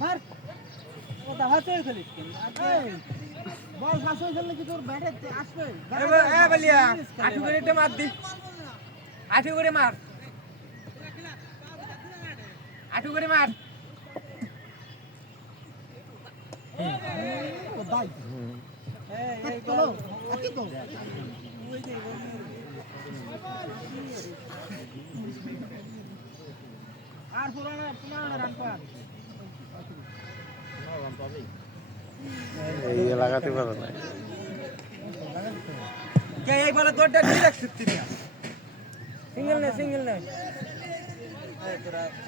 মার ও দাহাত হয়ে খেলিস কেন বল ফাঁস হয়ে খেললে কি তোর ব্যাটে আসবে এ বলিয়া আঠু করে একটা মার দি আঠু করে মার আঠু করে মার ও দাই এই চলো আকি তো আর পুরানা রান পান এই লাগাতে পারো না কে এই বলে তোরটা ঠিক রাখছিস তুই সিঙ্গেল নে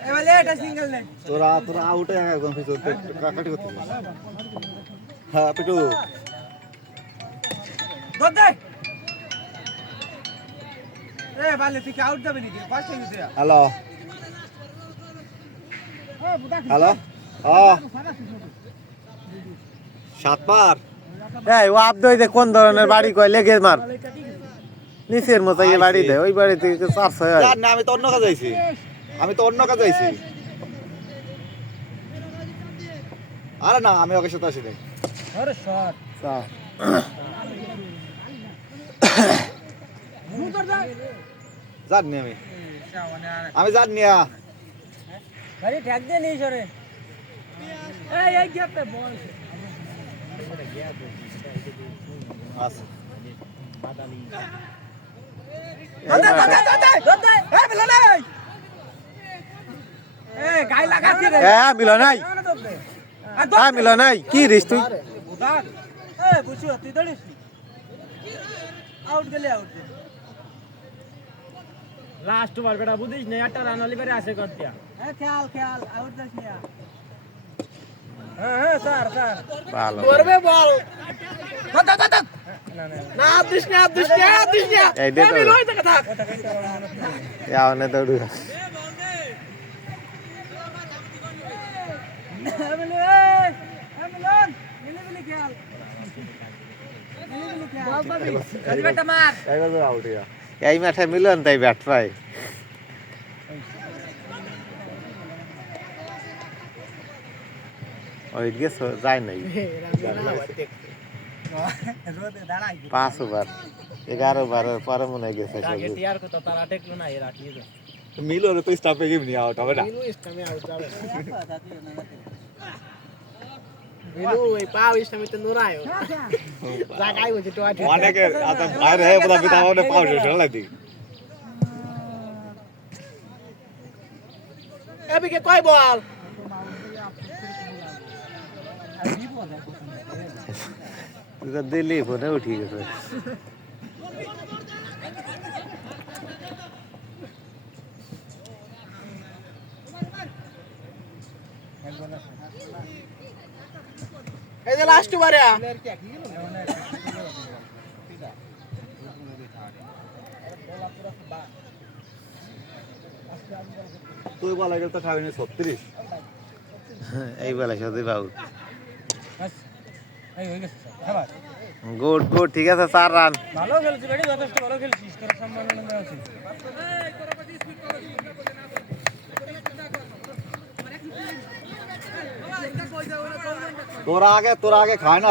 এ বলে এটা সিঙ্গেল নে তোরা আউট হয়ে একদম পিছু কাটি করতে হ্যাঁ পিটু দৌড় দে এ বলে তুই কি আউট যাবে নাকি ফার্স্ট হয়ে গেছে হ্যালো এ বুদা হ্যালো সাত পার এই ও আপ দই দে কোন ধরনের বাড়ি কয় লেগে মার নিচের মতো এই বাড়ি দে ওই বাড়ি থেকে 400 হয় না আমি তো অন্য কাজে আইছি আরে না আমি ওকে সাথে আসি নাই আরে শট মুদর দা জানি আমি জানি আরে ঠ্যাক দে নেই সরে এই গ্যাপে বল আচ্ছা মিল নাই কি রিস তুই লাস্ট ওভার বেটা বুঝিস না একটা রান হলি পারে আসে করতে খেয়াল আউট যাস নিয়া হ্যাঁ স্যার ভালো করবে বল না এই দে তো याव ने दौड़ू এই মাঠে মিলন তাই ব্যাট পাই ওইদিকে যায় নাই 5 ওভার 11 ওভার পরে মনে হয় গেছে মিলো তো স্টাফে গেম নিয়ে আউট হবে না অনেকে বাইরে পাও লাগি কয় বল দিল্লি ফোনে উঠি গেছে এই যে লাস্ট ওভারে তুই বলা গেল তো খাবি না 36 এই বেলা সাথে আউট গুড ঠিক আছে 4 রান ভালো খেলছিস বেটি যথেষ্ট ভালো খেলছিস তোর সম্মাননা দেওয়া উচিত তোরা আগে খায় না